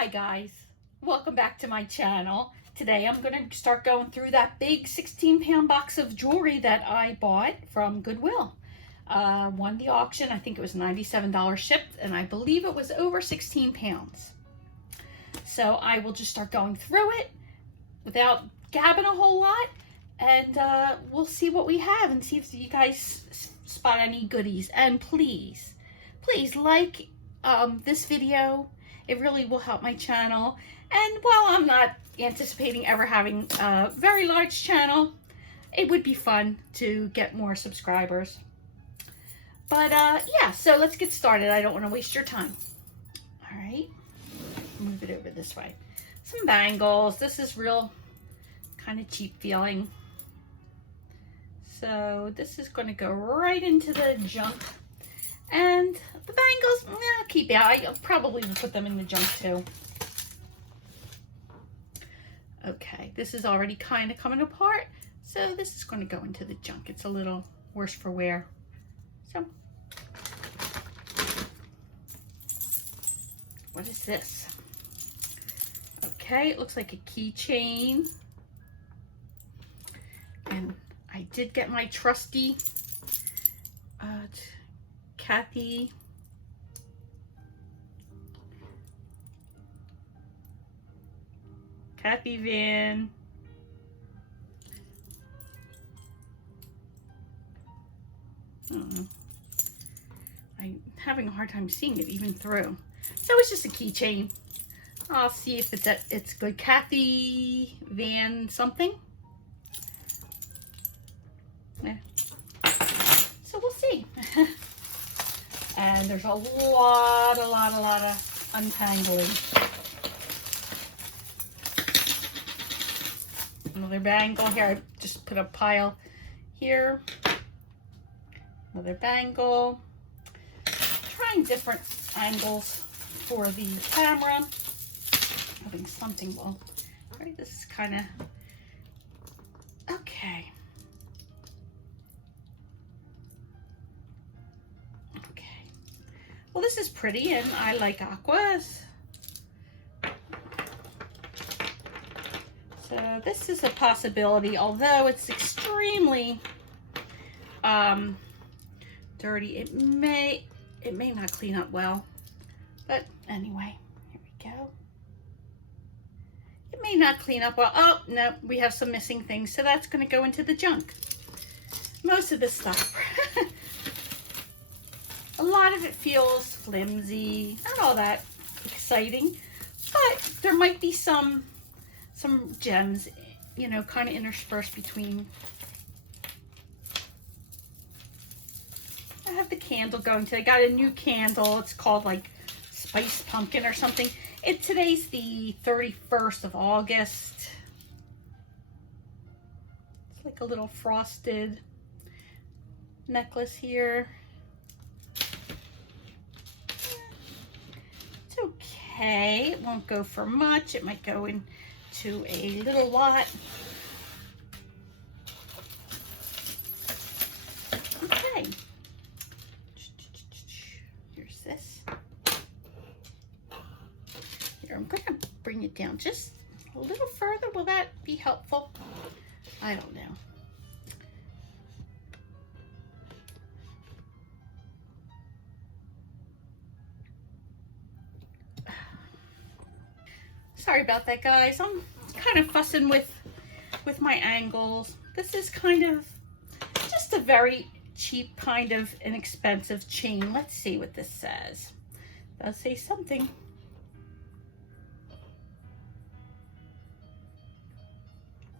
Hi guys, welcome back to my channel. Today I'm going to start going through that big 16-pound box of jewelry that I bought from Goodwill. Won the auction. I think it was $97 shipped, and I believe it was over 16 pounds. So I will just start going through it without gabbing a whole lot, and we'll see what we have and see if you guys spot any goodies. And please like this video. It really will help my channel. And while I'm not anticipating ever having a very large channel, it would be fun to get more subscribers. But yeah, so let's get started. I don't want to waste your time. All right, move it over this way. Some bangles. This is real kind of cheap feeling. So this is going to go right into the junk. And the bangles, I'll keep out. I'll probably put them in the junk too. Okay, this is already kind of coming apart. So this is going to go into the junk. It's a little worse for wear. So, what is this? Okay, it looks like a keychain. And I did get my trusty Kathy Van. I don't know. I'm having a hard time seeing it even through. So it's just a keychain. I'll see if it's good. Kathy Van something. Yeah. So we'll see. And there's a lot of untangling. Another bangle here. I just put a pile here. Another bangle. Trying different angles for the camera. Having something well. All right, this is kind of okay. Well, this is pretty, and I like aquas. So this is a possibility, although it's extremely dirty. It may not clean up well, but anyway, here we go. It may not clean up well. Oh no, we have some missing things, so that's going to go into the junk. Most of this stuff. A lot of it feels flimsy, not all that exciting, but there might be some gems, you know, kind of interspersed between. I have the candle going today. I got a new candle. It's called like Spice Pumpkin or something. Today's the 31st of August. It's like a little frosted necklace here. Okay, it won't go for much. It might go into a little lot. Okay. Here's this. Here, I'm going to bring it down just a little further. Will that be helpful? I don't know. Sorry about that, guys. I'm kind of fussing with my angles. This is kind of just a very cheap, kind of inexpensive chain. Let's see what this says. It does say something.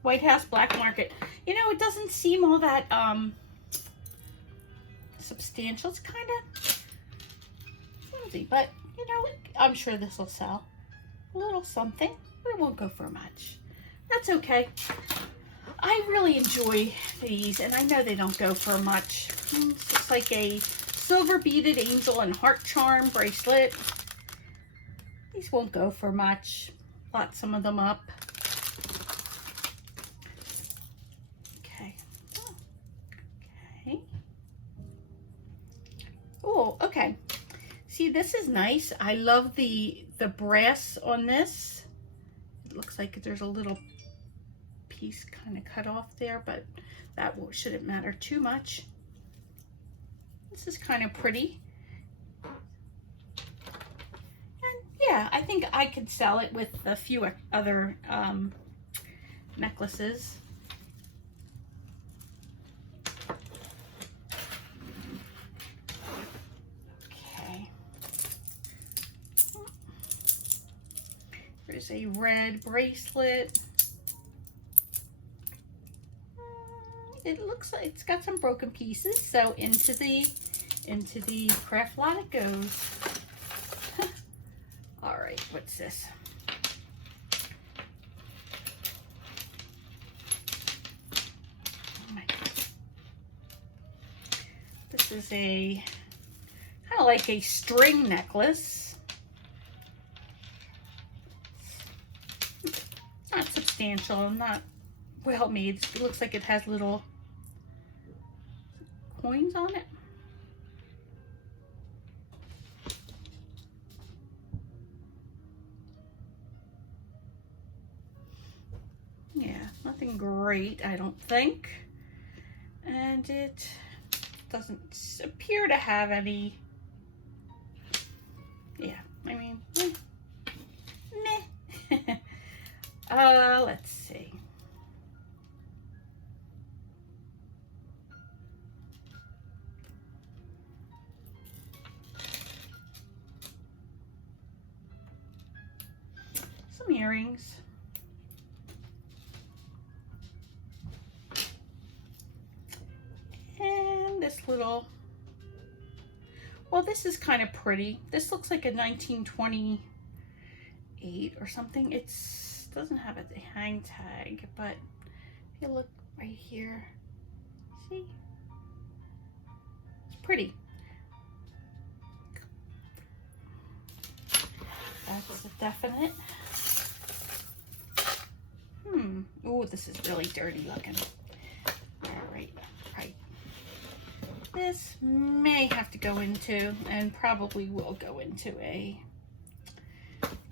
White House Black Market. You know, it doesn't seem all that substantial. It's kind of flimsy, but you know, I'm sure this will sell. A little something, but it won't go for much. That's okay. I really enjoy these, and I know they don't go for much. It's just like a silver beaded angel and heart charm bracelet. These won't go for much. Lot some of them up. Okay. Oh, okay. Oh, okay. See, this is nice. I love the brass on this. It looks like there's a little piece kind of cut off there, but that shouldn't matter too much. This is kind of pretty. And yeah, I think I could sell it with a few other necklaces. There's a red bracelet. It looks like it's got some broken pieces, so into the craft lot it goes. All right, what's this? Oh my God. This is a kind of like a string necklace. Not substantial, not well made. It looks like it has little coins on it. Yeah, nothing great, I don't think. And it doesn't appear to have any, yeah, I mean, meh. Let's see. Some earrings. And this little, well, this is kind of pretty. This looks like a 1928 or something. It's doesn't have a hang tag, but if you look right here, see? It's pretty. That's a definite. Oh, this is really dirty looking. All right. This may have to go into, and probably will go into a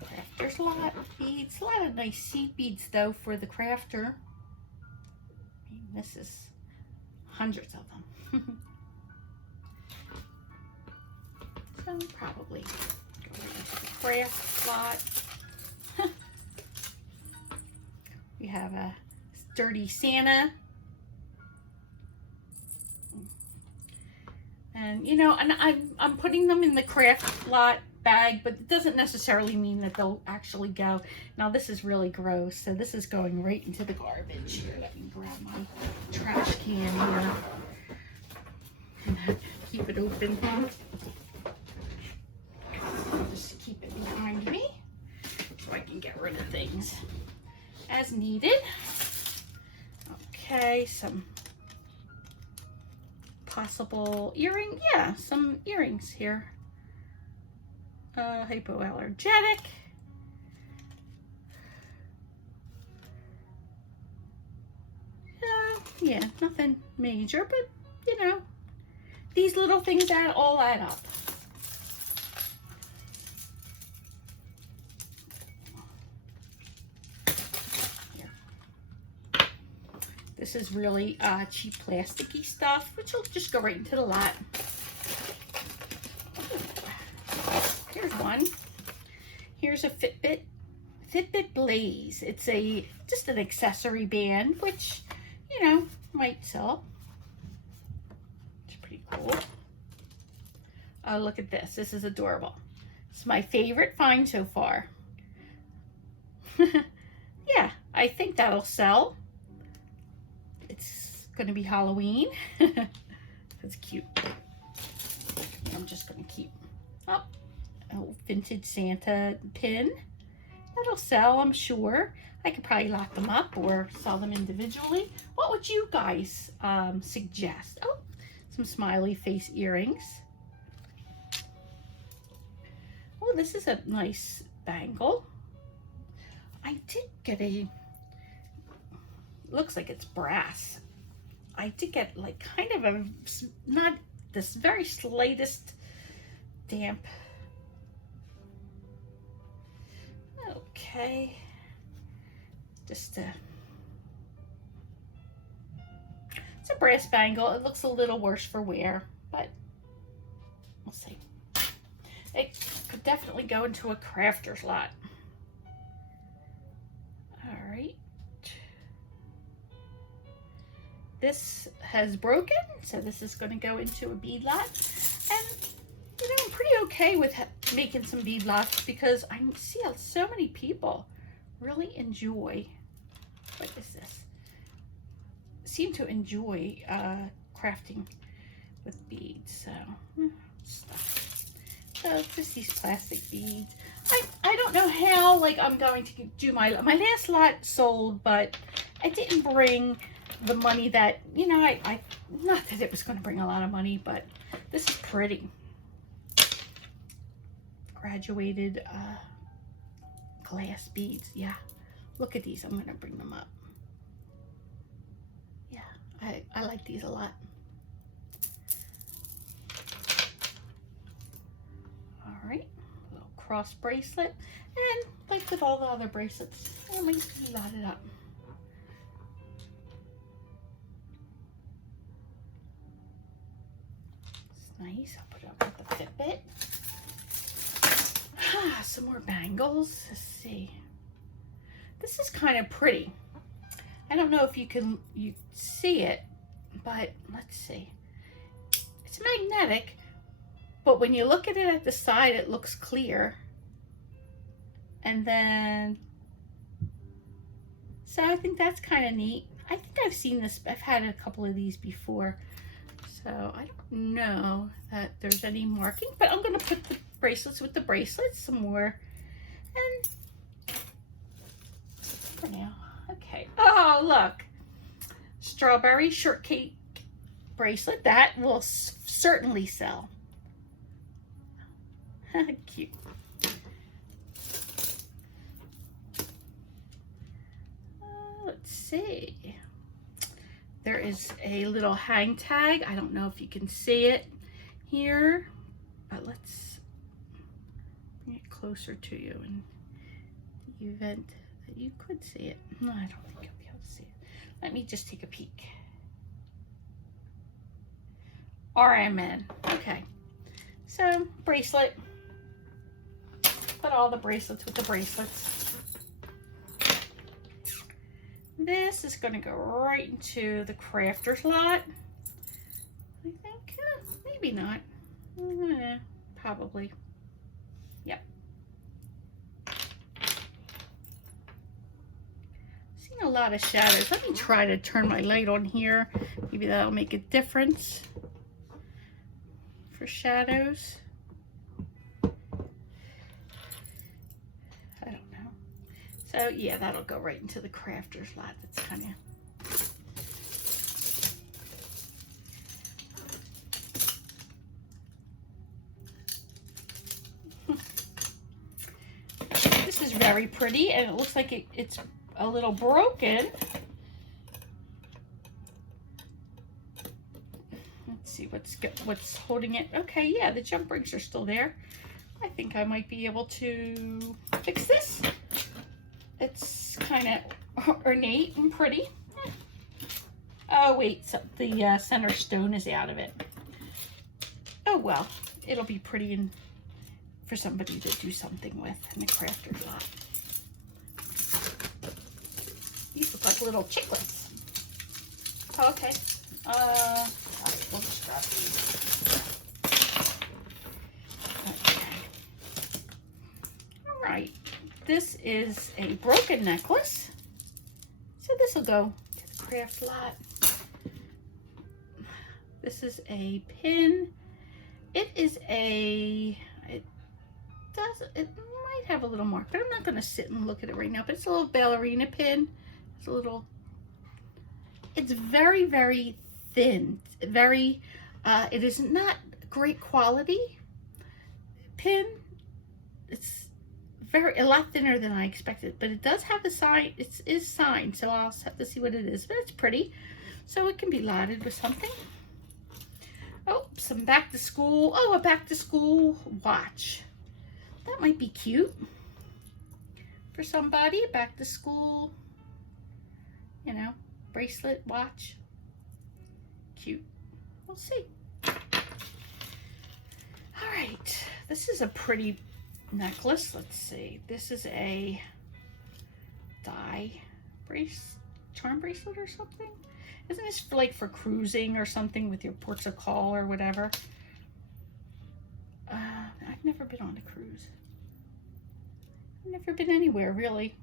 craft. There's a lot of beads, a lot of nice seed beads though for the crafter. I mean, this is hundreds of them. So probably go into the craft slot. We have a sturdy Santa. And you know, and I'm putting them in the craft lot bag, but it doesn't necessarily mean that they'll actually go. Now this is really gross, so this is going right into the garbage. Here, let me grab my trash can here and keep it open. I'll just keep it behind me so I can get rid of things as needed. Okay, some possible earring. Yeah, some earrings here. Hypoallergenic. Yeah, nothing major, but you know, these little things all add up. This is really cheap plasticky stuff, which will just go right into the lot. Here's one. Here's a Fitbit Blaze. It's just an accessory band, which, you know, might sell. It's pretty cool. Look at this. This is adorable. It's my favorite find so far. Yeah, I think that'll sell. It's going to be Halloween. That's cute. I'm just going to keep up. Oh, vintage Santa pin. That'll sell, I'm sure. I could probably lock them up or sell them individually. What would you guys suggest? Oh, some smiley face earrings. Oh, this is a nice bangle. I did get looks like it's brass. I did get like kind of a, not this very slightest damp Okay. Just it's a brass bangle. It looks a little worse for wear, but we'll see. It could definitely go into a crafter's lot. All right. This has broken, so this is going to go into a bead lot. And you know, I'm pretty okay with making some bead lots because I see so many people really enjoy, what is this? Seem to enjoy crafting with beads. So stuff. So just these plastic beads. I don't know how like I'm going to do my last lot sold, but I didn't bring the money that, you know, I not that it was going to bring a lot of money, but this is pretty. Graduated glass beads. Yeah, look at these. I'm going to bring them up. Yeah, I like these a lot. All right, little cross bracelet, and like with all the other bracelets, let me lot it up. Nice. I'll put it up with the Fitbit. Some more bangles. Let's see. This is kind of pretty. I don't know if you see it, but let's see. It's magnetic, but when you look at it at the side, it looks clear. And then, so I think that's kind of neat. I think I've seen this. I've had a couple of these before. So I don't know that there's any marking, but I'm going to put the bracelets with the bracelets some more. And for now, okay. Oh, look. Strawberry shortcake bracelet. That will certainly sell. Cute. Let's see. There is a little hang tag. I don't know if you can see it here, but let's bring it closer to you in the event that you could see it. No, I don't think you'll be able to see it. Let me just take a peek. RMN. Okay. So, bracelet. Put all the bracelets with the bracelets. This is going to go right into the crafter's lot. I think, maybe not. Probably. Yep. Seeing a lot of shadows. Let me try to turn my light on here. Maybe that'll make a difference for shadows. So yeah, that'll go right into the crafter's lot. That's kind of... This is very pretty, and it looks like it's a little broken. Let's see what's holding it. Okay, yeah, the jump rings are still there. I think I might be able to fix this. It's kind of ornate and pretty. Oh wait, so the center stone is out of it. Oh well, it'll be pretty for somebody to do something with in the crafter's lot. These look like little chiclets. Okay. Alright, we'll just grab these. Okay. Alright. This is a broken necklace. So this will go to the craft lot. This is a pin. It might have a little mark, but I'm not going to sit and look at it right now. But it's a little ballerina pin. It's very, very thin. Very, it is not great quality pin. It's a lot thinner than I expected, but it does have a sign. It is signed, so I'll have to see what it is. But it's pretty, so it can be lotted with something. Oh, some back to school. Oh, a back to school watch. That might be cute for somebody, back to school, you know, bracelet, watch. Cute. We'll see. All right, this is a pretty necklace. Let's see. This is a charm bracelet or something. Isn't this for, like, for cruising or something with your ports of call or whatever? I've never been on a cruise. I've never been anywhere, really.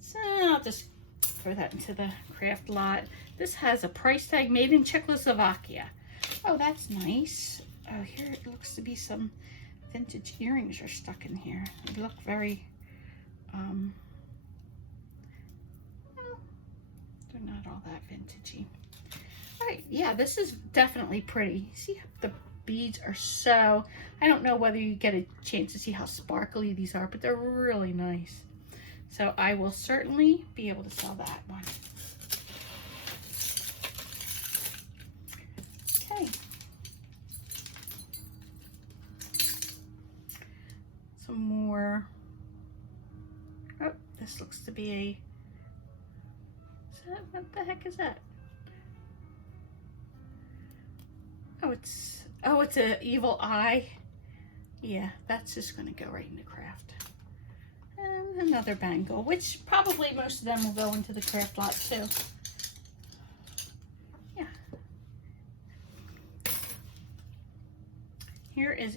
So I'll just throw that into the craft lot. This has a price tag, made in Czechoslovakia. Oh, that's nice. Oh, here it looks to be some vintage earrings are stuck in here. They look very, well, they're not all that vintagey. All right, yeah, this is definitely pretty. See, the beads are so, I don't know whether you get a chance to see how sparkly these are, but they're really nice. So I will certainly be able to sell that one. Okay. Some more. Oh, this looks to be a, what the heck is that? Oh, it's a evil eye. Yeah, that's just gonna go right into craft. And another bangle, which probably most of them will go into the craft lot too. Yeah. Here is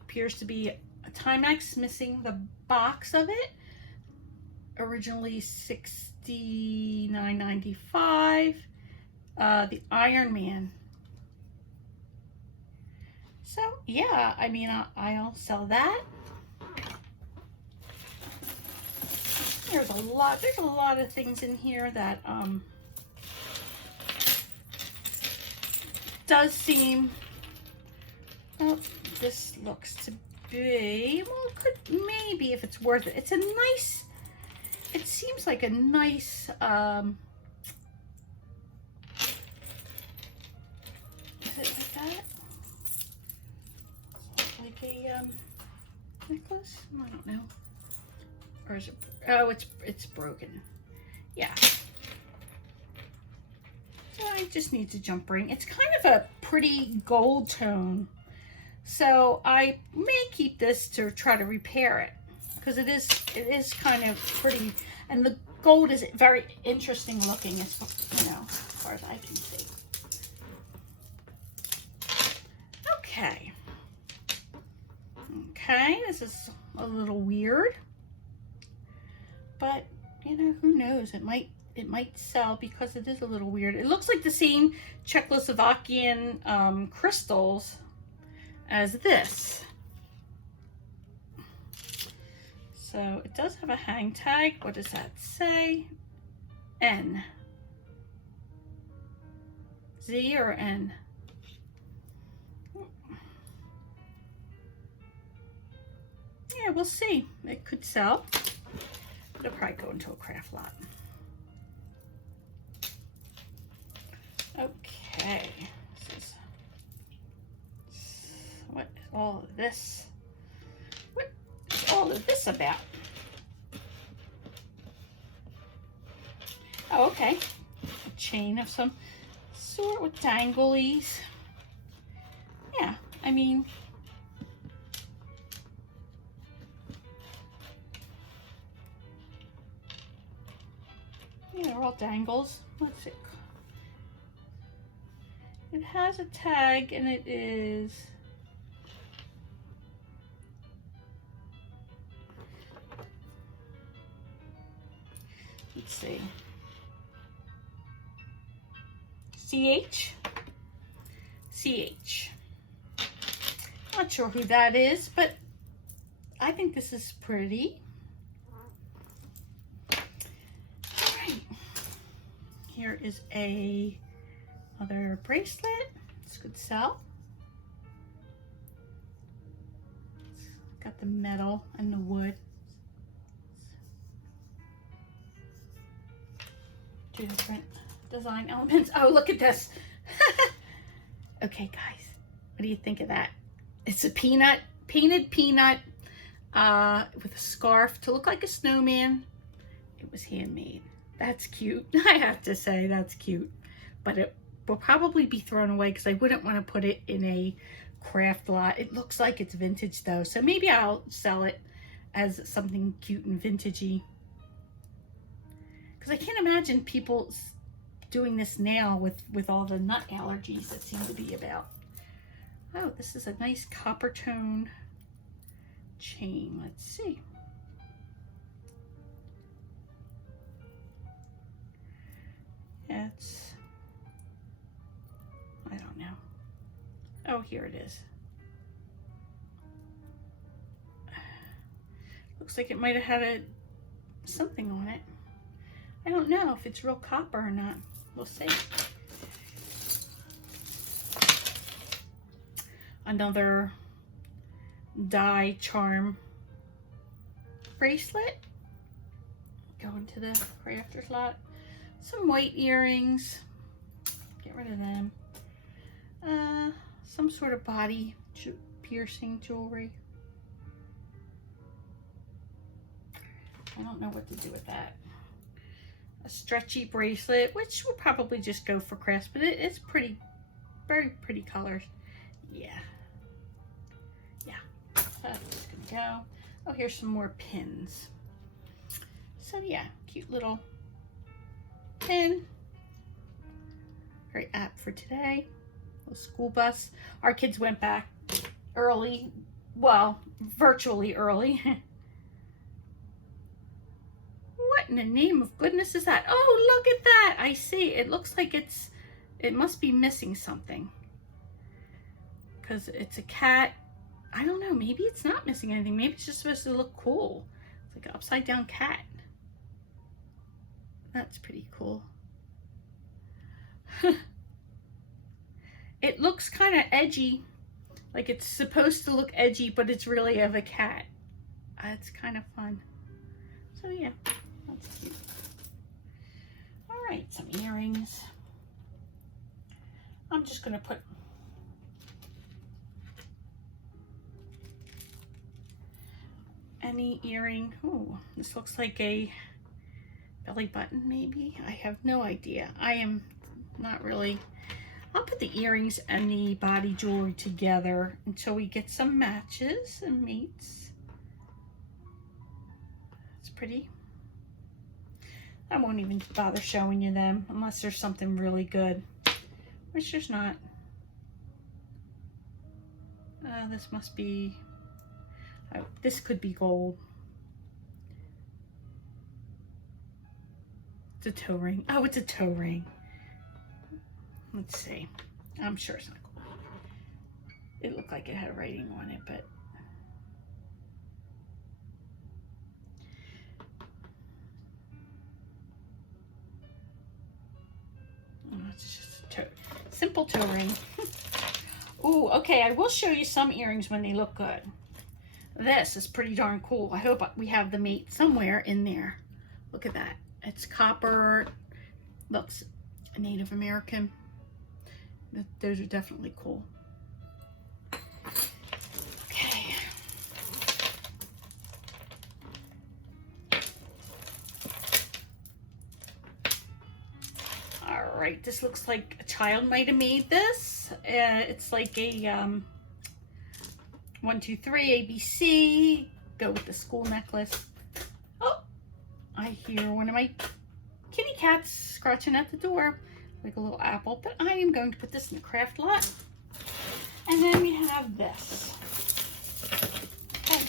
appears to be a Timex, missing the box of it. Originally $69.95. The Iron Man. So yeah, I mean, I'll sell that. There's a lot of things in here that does seem, well, this looks to be, well, it could, maybe if it's worth it. It's a nice, it seems like a nice, is it like that? Like a necklace? I don't know. Or is it, oh, it's broken. Yeah. So I just need to jump ring. It's kind of a pretty gold tone. So I may keep this to try to repair it, because it is kind of pretty, and the gold is very interesting looking, as you know, as far as I can see. Okay. Okay, this is a little weird, but you know, who knows? It might sell because it is a little weird. It looks like the same Czechoslovakian crystals as this. So it does have a hang tag. What does that say? N. Z or N? Yeah, we'll see. It could sell. It'll probably go into a craft lot. Okay. What is all of this? What is all of this about? Oh, okay. A chain of some sort with danglies. Yeah, I mean, yeah, they're all dangles. What's it? It has a tag, and it is, let's see, CH. Not sure who that is, but I think this is pretty. All right. Here is another bracelet. This could sell. It's got the metal and the wood. Two different design elements. Oh, look at this. Okay, guys, what do you think of that? It's a painted peanut with a scarf to look like a snowman. It was handmade. That's cute. I have to say, that's cute. But it will probably be thrown away because I wouldn't want to put it in a craft lot. It looks like it's vintage though, so maybe I'll sell it as something cute and vintagey. Because I can't imagine people doing this now with all the nut allergies that seem to be about. Oh, this is a nice copper tone chain. Let's see. It's, I don't know. Oh, here it is. Looks like it might have had something on it. I don't know if it's real copper or not. We'll see. Another die charm bracelet. Go into the crafter's lot. Some white earrings. Get rid of them. Some sort of body piercing jewelry. I don't know what to do with that. A stretchy bracelet, which will probably just go for crafts, but it's pretty, very pretty colors. Yeah. That's just gonna go. Oh, here's some more pins. So yeah, cute little pin. Very apt for today. A school bus. Our kids went back early. Well, virtually early. What in the name of goodness is that? Oh, look at that. I see. It looks like it must be missing something. Because it's a cat. I don't know. Maybe it's not missing anything. Maybe it's just supposed to look cool. It's like an upside down cat. That's pretty cool. It looks kind of edgy. Like it's supposed to look edgy, but it's really of a cat. It's kind of fun. So yeah, that's cute. All right, some earrings. I'm just gonna put any earring. Oh, this looks like a belly button maybe. I have no idea. I am not really. I'll put the earrings and the body jewelry together until we get some matches and mates. It's pretty. I won't even bother showing you them unless there's something really good, which there's not. This must be, this could be gold. It's a toe ring. Oh, it's a toe ring. Let's see. I'm sure it's not gold. It looked like it had writing on it, but it's just a toe, simple toe ring. Ooh, okay, I will show you some earrings when they look good. This is pretty darn cool. I hope we have the mate somewhere in there. Look at that. It's copper. Looks Native American. Those are definitely cool. Okay. All right, this looks like a child might have made this. It's like a 1, 2, 3 ABC. Go with the school necklace. Oh, I hear one of my kitty cats scratching at the door like a little apple, but I am going to put this in the craft lot. And then we have this. Okay.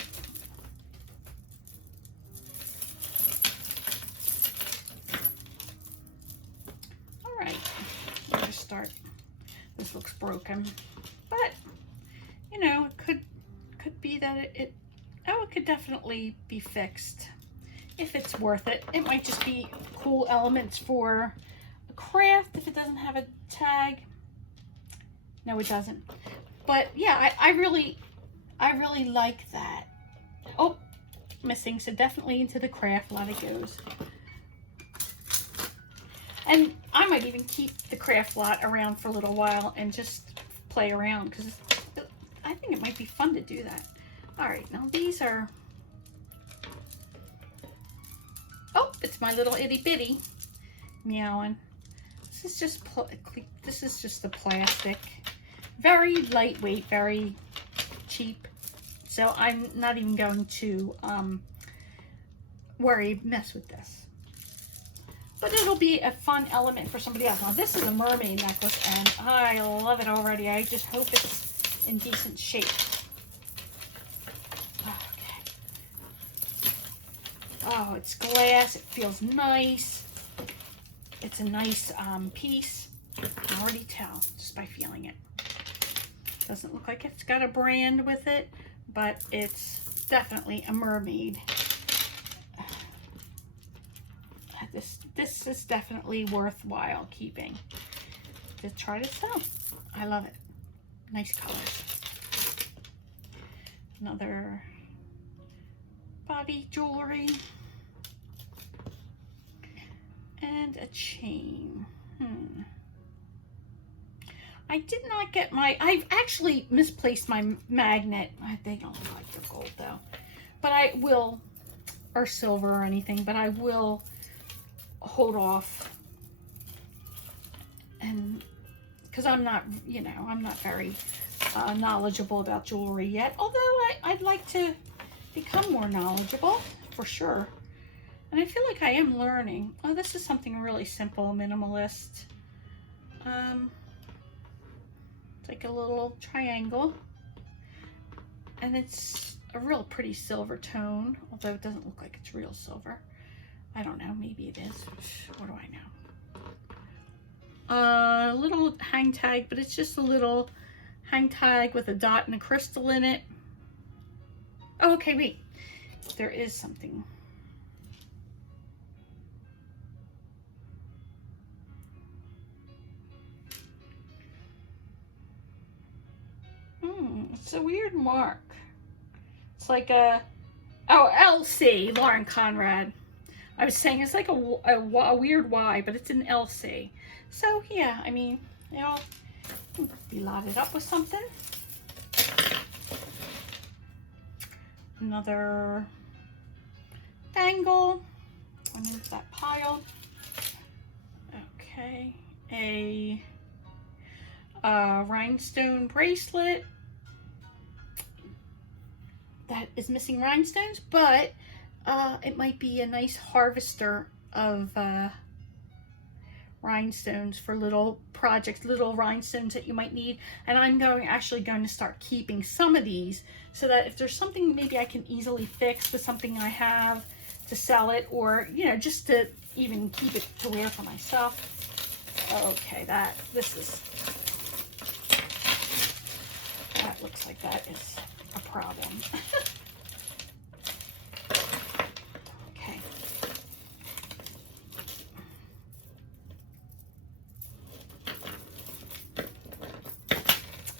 All right, let's just start. This looks broken, but you know, it could be that it could definitely be fixed if it's worth it. It might just be cool elements for a craft if it doesn't have a tag. No, it doesn't. But yeah, I really like that. Oh, missing. So definitely into the craft lot it goes. And I might even keep the craft lot around for a little while and just play around because I think it might be fun to do that. All right, now these are Oh, it's my little itty bitty meowing. This is just the plastic. Very lightweight, very cheap. So I'm not even going to mess with this. But it'll be a fun element for somebody else. Now this is a mermaid necklace and I love it already. I just hope it's in decent shape. Okay. Oh, it's glass. It feels nice. It's a nice piece. I can already tell just by feeling it. Doesn't look like it's got a brand with it, but it's definitely a mermaid. This is definitely worthwhile keeping to try to sell. I love it. Nice colors. Another body jewelry and a chain. I did not get I've actually misplaced my magnet. They don't look like they're gold though, but I will, or silver or anything, but I will hold off, and because I'm not, you know, I'm not very knowledgeable about jewelry yet, although I'd like to become more knowledgeable for sure, and I feel like I am learning. Oh, this is something really simple, minimalist. It's like a little triangle, and it's a real pretty silver tone, although it doesn't look like it's real silver. I don't know, maybe it is. What do I know? Little hang tag, but it's just a little hang tag with a dot and a crystal in it. Oh, okay, wait. There is something. It's a weird mark. It's like a, oh, LC, Lauren Conrad. I was saying it's like a weird Y, but it's an LC. So yeah, I mean, it'll be lotted up with something. Another bangle. I'll move that pile. Okay, a rhinestone bracelet that is missing rhinestones, but it might be a nice harvester of rhinestones for little projects, little rhinestones that you might need. And I'm actually going to start keeping some of these so that if there's something maybe I can easily fix with something I have to sell it, or, you know, just to even keep it to wear for myself. Okay, that looks like that is a problem. Okay.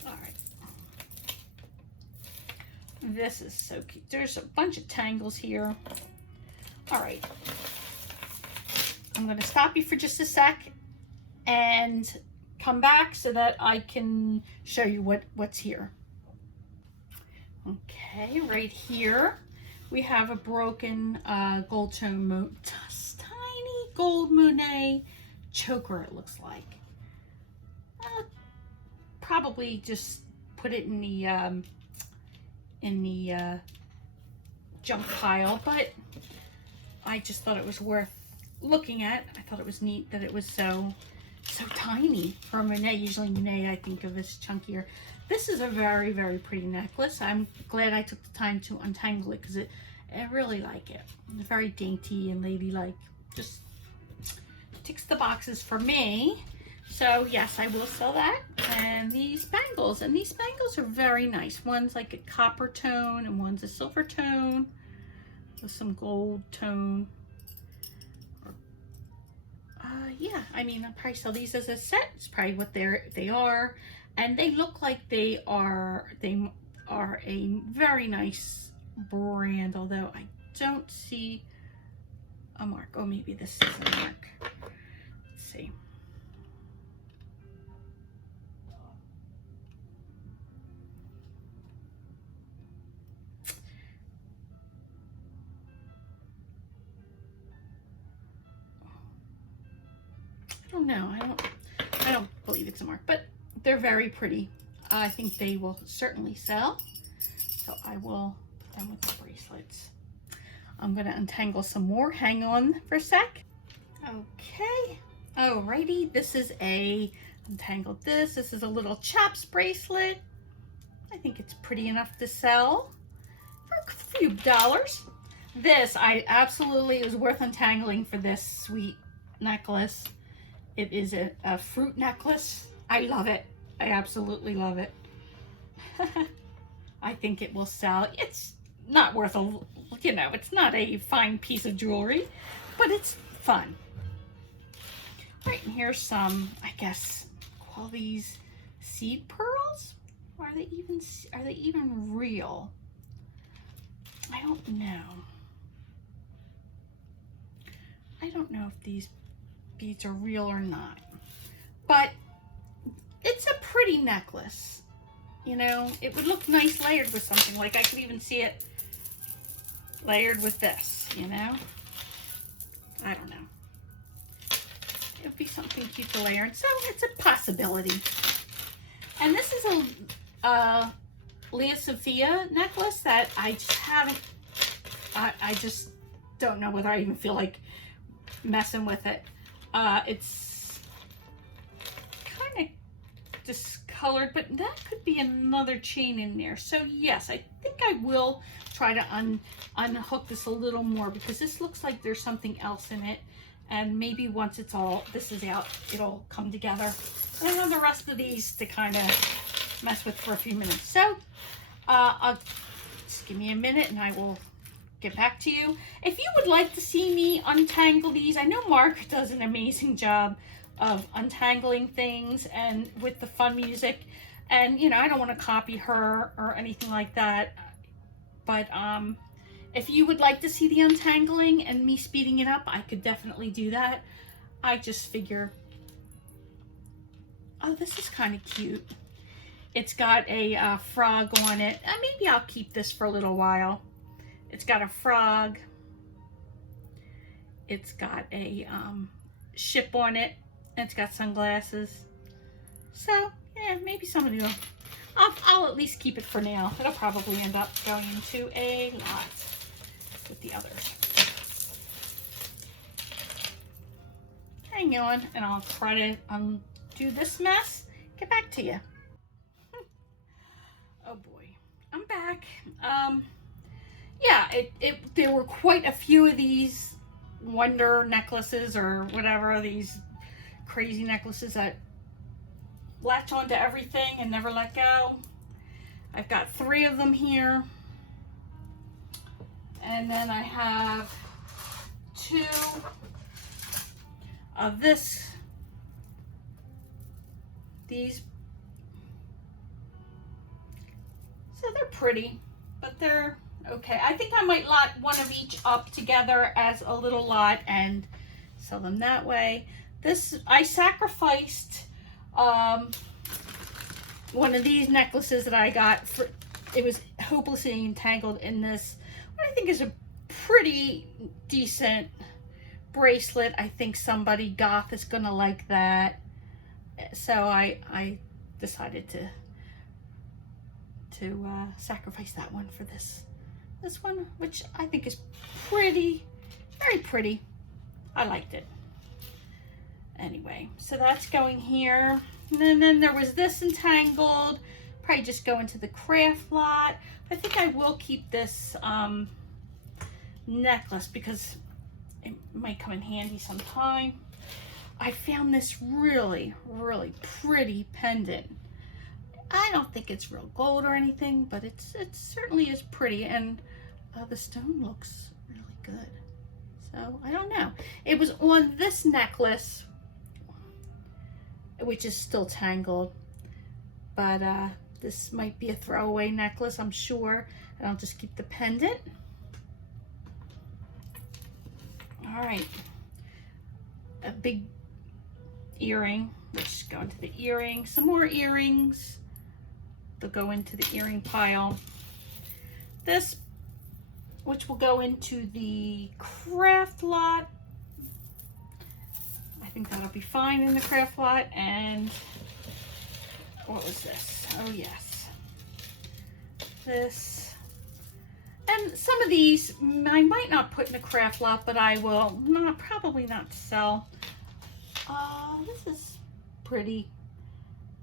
All right. This is so cute. There's a bunch of tangles here. All right. I'm going to stop you for just a sec and come back so that I can show you what's here. Okay, right here we have a broken gold tone, tiny gold Monet choker, it looks like. Probably just put it in the junk pile, but I just thought it was worth looking at. I thought it was neat that it was so tiny for Monet. Usually Monet I think of as chunkier. This is a very, very pretty necklace. I'm glad I took the time to untangle it because I really like it. It's very dainty and ladylike. Just ticks the boxes for me. So yes, I will sell that. And these bangles are very nice. One's like a copper tone and one's a silver tone with some gold tone. Yeah, I mean, I'll probably sell these as a set. It's probably what they are. And they look like they are a very nice brand, although I don't see a mark. Oh, maybe this is a mark. Let's see. don't know. I don't believe it's a mark, but they're very pretty. I think they will certainly sell. So I will put them with the bracelets. I'm gonna untangle some more. Hang on for a sec. Okay. Alrighty. This is untangled this. This is a little Chaps bracelet. I think it's pretty enough to sell for a few dollars. This, it was worth untangling for this sweet necklace. It is a fruit necklace. I love it. I absolutely love it. I think it will sell. It's not worth it's not a fine piece of jewelry, but it's fun. All right, and here's some, I guess, call these seed pearls? Or are they even real? I don't know. I don't know if these beads are real or not, but it's a pretty necklace. You know, it would look nice layered with something. Like I could even see it layered with this, you know? I don't know. It would be something cute to layer, and so it's a possibility. And this is a Lea Sophia necklace that I just haven't, I just don't know whether I even feel like messing with it. It's kind of discolored, but that could be another chain in there. So yes, I think I will try to unhook this a little more, because this looks like there's something else in it. And maybe once this is out, it'll come together. And I have the rest of these to kind of mess with for a few minutes. So just give me a minute and I will get back to you. If you would like to see me untangle these, I know Mark does an amazing job of untangling things and with the fun music. And, you know, I don't want to copy her or anything like that. But if you would like to see the untangling and me speeding it up, I could definitely do that. I just figure, oh, this is kind of cute. It's got a frog on it. Maybe I'll keep this for a little while. It's got a frog. It's got a ship on it. And it's got sunglasses. So, yeah, maybe somebody will. I'll at least keep it for now. It'll probably end up going into a lot with the others. Hang on, and I'll try to undo this mess. Get back to you. Oh boy, I'm back. Yeah, there were quite a few of these wonder necklaces or whatever, these crazy necklaces that latch onto everything and never let go. I've got 3 of them here. And then I have 2 of these. So they're pretty, but they're okay. I think I might lot one of each up together as a little lot and sell them that way. This, I sacrificed one of these necklaces that I got for, it was hopelessly entangled in this, what I think is a pretty decent bracelet. I think somebody goth is gonna like that. So I decided to sacrifice that one for this one, which I think is pretty, very pretty. I liked it. Anyway, so that's going here. And then there was this entangled. Probably just go into the craft lot. I think I will keep this necklace because it might come in handy sometime. I found this really, really pretty pendant. I don't think it's real gold or anything, but it certainly is pretty, and the stone looks really good. So I don't know. It was on this necklace, which is still tangled, but this might be a throwaway necklace, I'm sure, and I'll just keep the pendant. All right, a big earring, which is going to the earring. Some more earrings. They'll go into the earring pile. This, which will go into the craft lot. I think that'll be fine in the craft lot. And what was this? Oh yes, this. And some of these I might not put in the craft lot, but I will probably not sell. This is pretty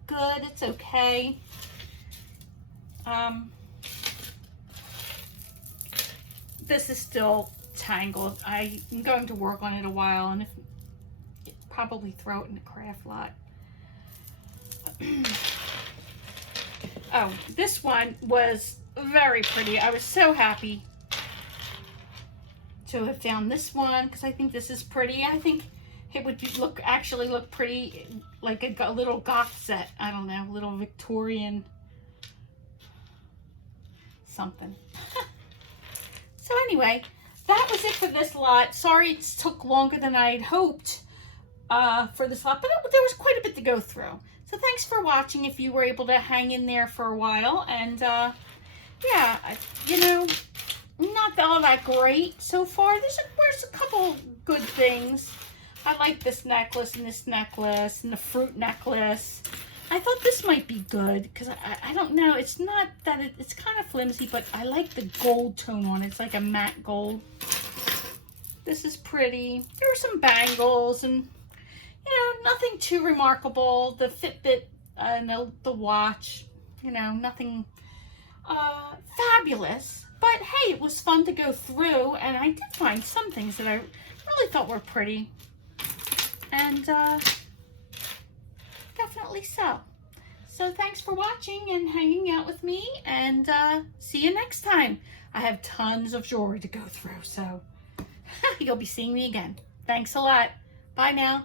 good. It's okay. This is still tangled. I'm going to work on it a while, and probably throw it in the craft lot. Oh, this one was very pretty. I was so happy to have found this one because I think this is pretty. I think it would actually look pretty, like a little goth set. I don't know, little Victorian something. So anyway, that was it for this lot. Sorry it took longer than I had hoped for this lot, but there was quite a bit to go through. So thanks for watching if you were able to hang in there for a while. And yeah, you know, not all that great so far. There's a couple good things. I like this necklace and the fruit necklace. I thought this might be good because I don't know. It's not that it's kind of flimsy, but I like the gold tone on it. It's like a matte gold. This is pretty. There are some bangles and, you know, nothing too remarkable. The Fitbit and the watch, you know, nothing fabulous. But hey, it was fun to go through, and I did find some things that I really thought were pretty. And definitely so. So thanks for watching and hanging out with me, and see you next time. I have tons of jewelry to go through, so you'll be seeing me again. Thanks a lot. Bye now.